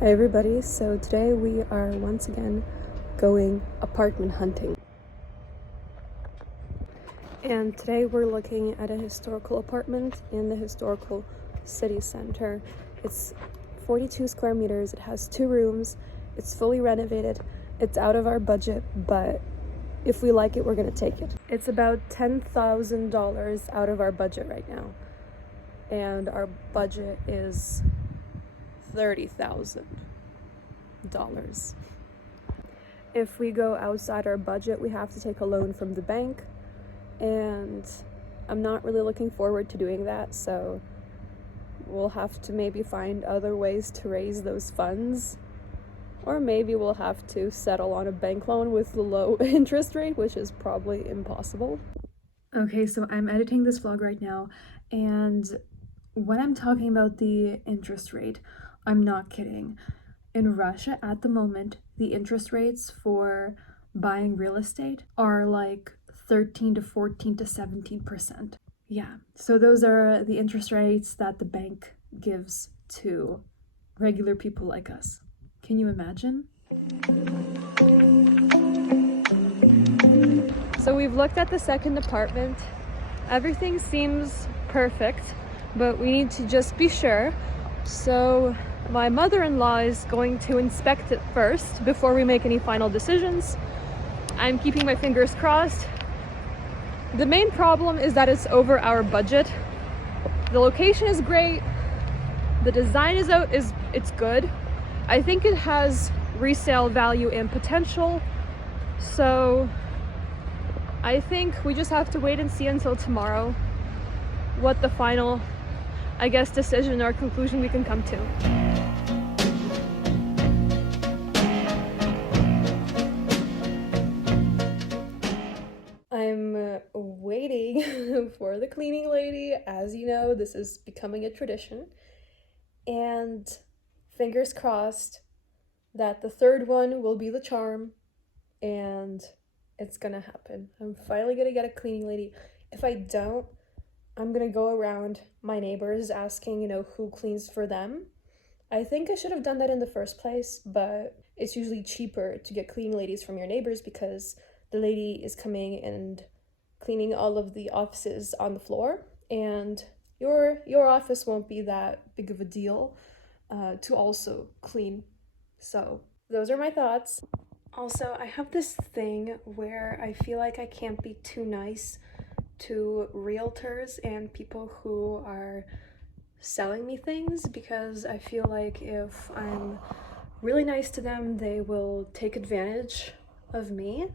Hi everybody, so today we are once again going apartment hunting. And today we're looking at a historical apartment in the historical city center. It's 42 square meters, it has 2 rooms, it's fully renovated, it's out of our budget, but if we like it, we're gonna take it. It's about $10,000 out of our budget right now, and our budget is $30,000. If we go outside our budget, we have to take a loan from the bank, and I'm not really looking forward to doing that, so we'll have to maybe find other ways to raise those funds, or maybe we'll have to settle on a bank loan with the low interest rate, which is probably impossible. Okay, so I'm editing this vlog right now, and when I'm talking about the interest rate, I'm not kidding. In Russia at the moment, the interest rates for buying real estate are like 13 to 14 to 17%. Yeah, so those are the interest rates that the bank gives to regular people like us. Can you imagine? So we've looked at the second apartment. Everything seems perfect, but we need to just be sure. So my mother-in-law is going to inspect it first before we make any final decisions. I'm keeping my fingers crossed. The main problem is that it's over our budget. The location is great. The design it's good. I think it has resale value and potential. So I think we just have to wait and see until tomorrow what the final, decision or conclusion we can come to. I'm waiting for the cleaning lady. As you know, this is becoming a tradition. And fingers crossed that the third one will be the charm, and it's gonna happen. I'm finally gonna get a cleaning lady. If I don't, I'm gonna go around my neighbors asking, who cleans for them. I think I should have done that in the first place, but it's usually cheaper to get cleaning ladies from your neighbors because the lady is coming and cleaning all of the offices on the floor, and your office won't be that big of a deal to also clean. So those are my thoughts. Also, I have this thing where I feel like I can't be too nice to realtors and people who are selling me things, because I feel like if I'm really nice to them, they will take advantage of me.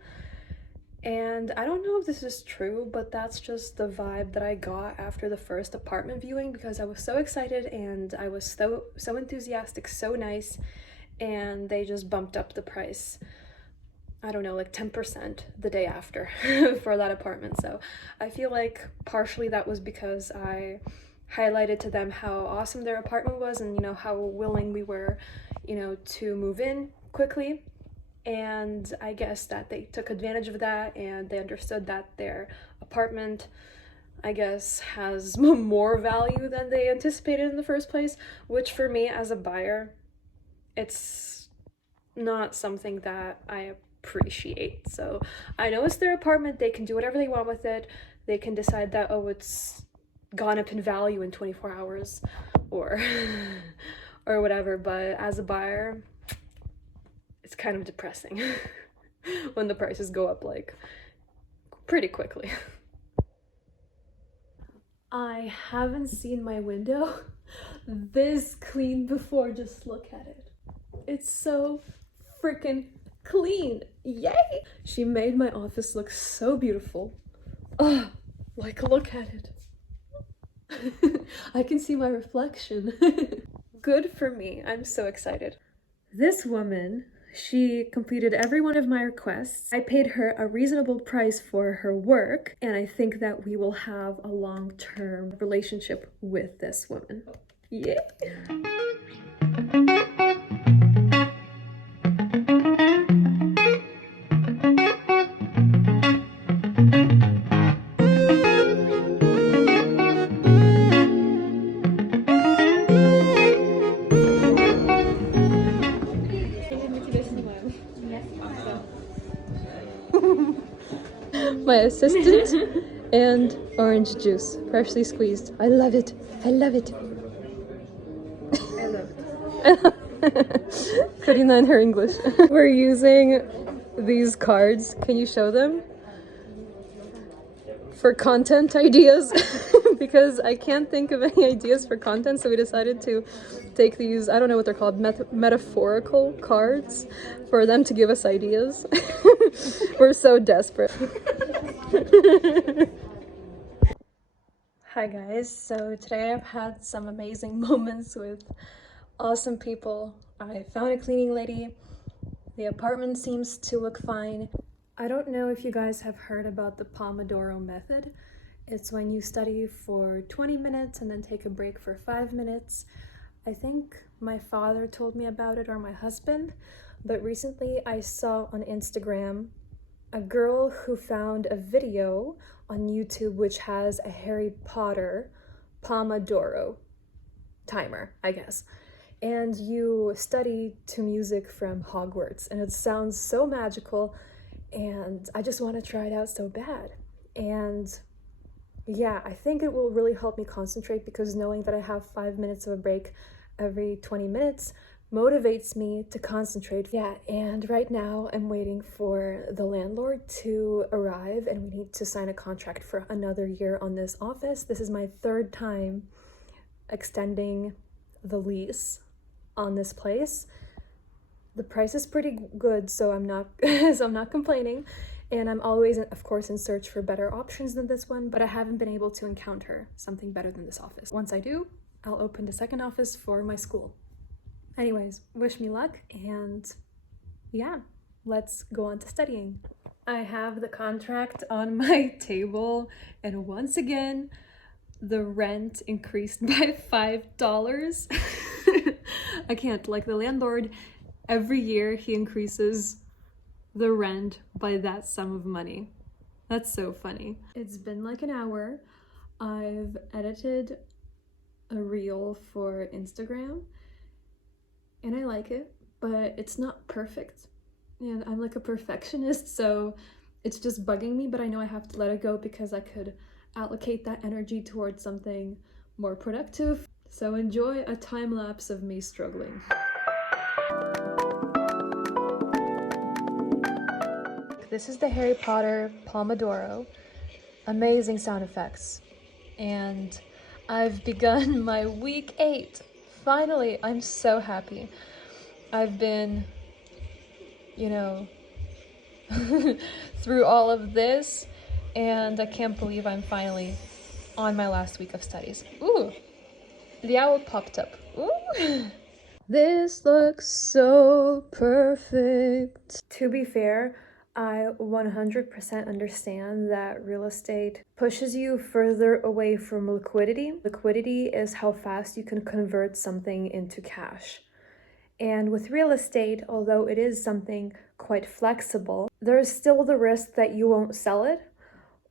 And I don't know if this is true, but that's just the vibe that I got after the first apartment viewing, because I was so excited and I was so enthusiastic, so nice, and they just bumped up the price, I don't know, like 10% the day after for that apartment. So I feel like partially that was because I highlighted to them how awesome their apartment was and, how willing we were, to move in quickly. And I guess that they took advantage of that, and they understood that their apartment, has more value than they anticipated in the first place, which for me as a buyer, it's not something that I appreciate. So I know it's their apartment, they can do whatever they want with it. They can decide that, it's gone up in value in 24 hours or or whatever, but as a buyer, it's kind of depressing when the prices go up like pretty quickly. I haven't seen my window this clean before. Just look at it. It's so freaking clean. Yay! She made my office look so beautiful. Oh, look at it. I can see my reflection. Good for me. I'm so excited. This woman, she completed every one of my requests. I paid her a reasonable price for her work, and I think that we will have a long-term relationship with this woman. Yeah. my assistant, and orange juice, freshly squeezed. I love it. I love it. I love it. Karina and her English. We're using these cards. Can you show them? For content ideas. Because I can't think of any ideas for content, so we decided to take these, I don't know what they're called, metaphorical cards for them to give us ideas. We're so desperate. Hi guys, so today I've had some amazing moments with awesome people. I found a cleaning lady. The apartment seems to look fine. I don't know if you guys have heard about the Pomodoro method. It's when you study for 20 minutes and then take a break for 5 minutes. I think my father told me about it, or my husband, but recently I saw on Instagram a girl who found a video on YouTube which has a Harry Potter Pomodoro timer, I guess. And you study to music from Hogwarts, and it sounds so magical, and I just want to try it out so bad. And yeah, I think it will really help me concentrate, because knowing that I have 5 minutes of a break every 20 minutes motivates me to concentrate. Yeah, and right now I'm waiting for the landlord to arrive, and we need to sign a contract for another year on this office. This is my 3rd time extending the lease on this place. The price is pretty good, so I'm not complaining, and I'm always, of course, in search for better options than this one, but I haven't been able to encounter something better than this office. Once I do, I'll open the 2nd office for my school. Anyways, wish me luck, and yeah, let's go on to studying. I have the contract on my table, and once again, the rent increased by $5. I can't, like, the landlord, every year he increases the rent by that sum of money. That's so funny. It's been like an hour. I've edited a reel for Instagram, and I like it, but it's not perfect. And I'm like a perfectionist, so it's just bugging me, but I know I have to let it go because I could allocate that energy towards something more productive. So enjoy a time lapse of me struggling. This is the Harry Potter Pomodoro. Amazing sound effects. And I've begun my week 8. Finally, I'm so happy. I've been, through all of this, and I can't believe I'm finally on my last week of studies. Ooh, the owl popped up. Ooh. This looks so perfect. To be fair, I 100% understand that real estate pushes you further away from liquidity. Liquidity is how fast you can convert something into cash. And with real estate, although it is something quite flexible, there's still the risk that you won't sell it,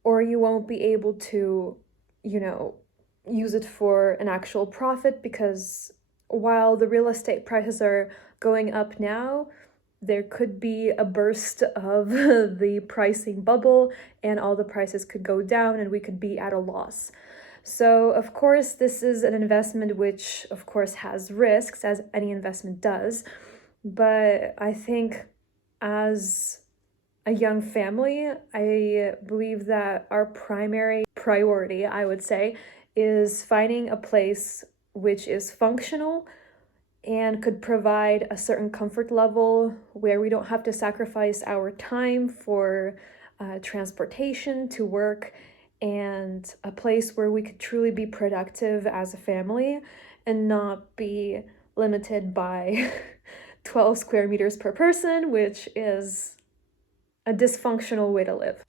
or you won't be able to, use it for an actual profit, because while the real estate prices are going up now, there could be a burst of the pricing bubble and all the prices could go down and we could be at a loss. So of course, this is an investment which of course has risks, as any investment does. But I think as a young family, I believe that our primary priority, I would say, is finding a place which is functional and could provide a certain comfort level where we don't have to sacrifice our time for transportation to work, and a place where we could truly be productive as a family and not be limited by 12 square meters per person, which is a dysfunctional way to live.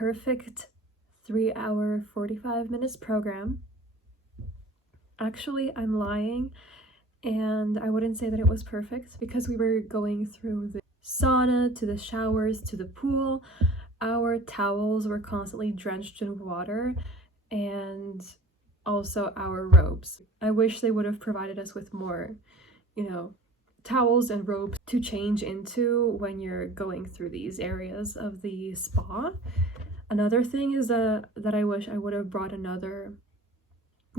perfect 3-hour 45 minutes program. Actually, I'm lying, and I wouldn't say that it was perfect because we were going through the sauna, to the showers, to the pool. Our towels were constantly drenched in water, and also our robes. I wish they would have provided us with more, towels and robes to change into when you're going through these areas of the spa. Another thing is that I wish I would have brought another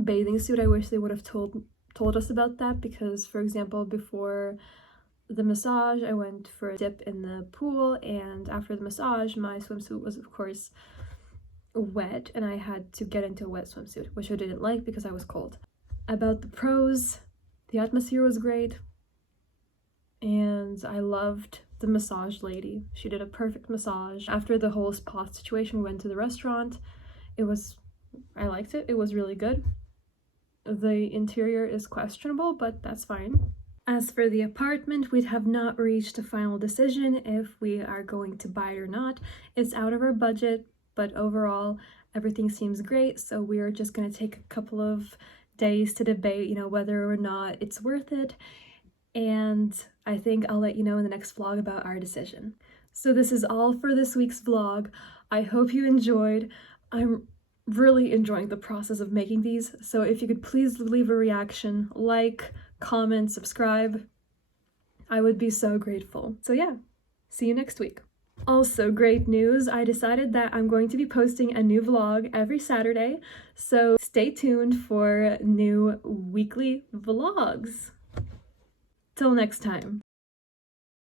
bathing suit. I wish they would have told us about that, because, for example, before the massage, I went for a dip in the pool, and after the massage, my swimsuit was, of course, wet, and I had to get into a wet swimsuit, which I didn't like because I was cold. About the pros, the atmosphere was great, and I loved the massage lady. She did a perfect massage. After the whole spa situation, we went to the restaurant. I liked it. It was really good. The interior is questionable, but that's fine. As for the apartment, we have not reached a final decision if we are going to buy it or not. It's out of our budget, but overall, everything seems great, so we are just going to take a couple of days to debate, whether or not it's worth it, and I think I'll let you know in the next vlog about our decision. So this is all for this week's vlog. I hope you enjoyed. I'm really enjoying the process of making these, so if you could please leave a reaction, like, comment, subscribe, I would be so grateful. So yeah, see you next week. Also, great news, I decided that I'm going to be posting a new vlog every Saturday, so stay tuned for new weekly vlogs. Till next time.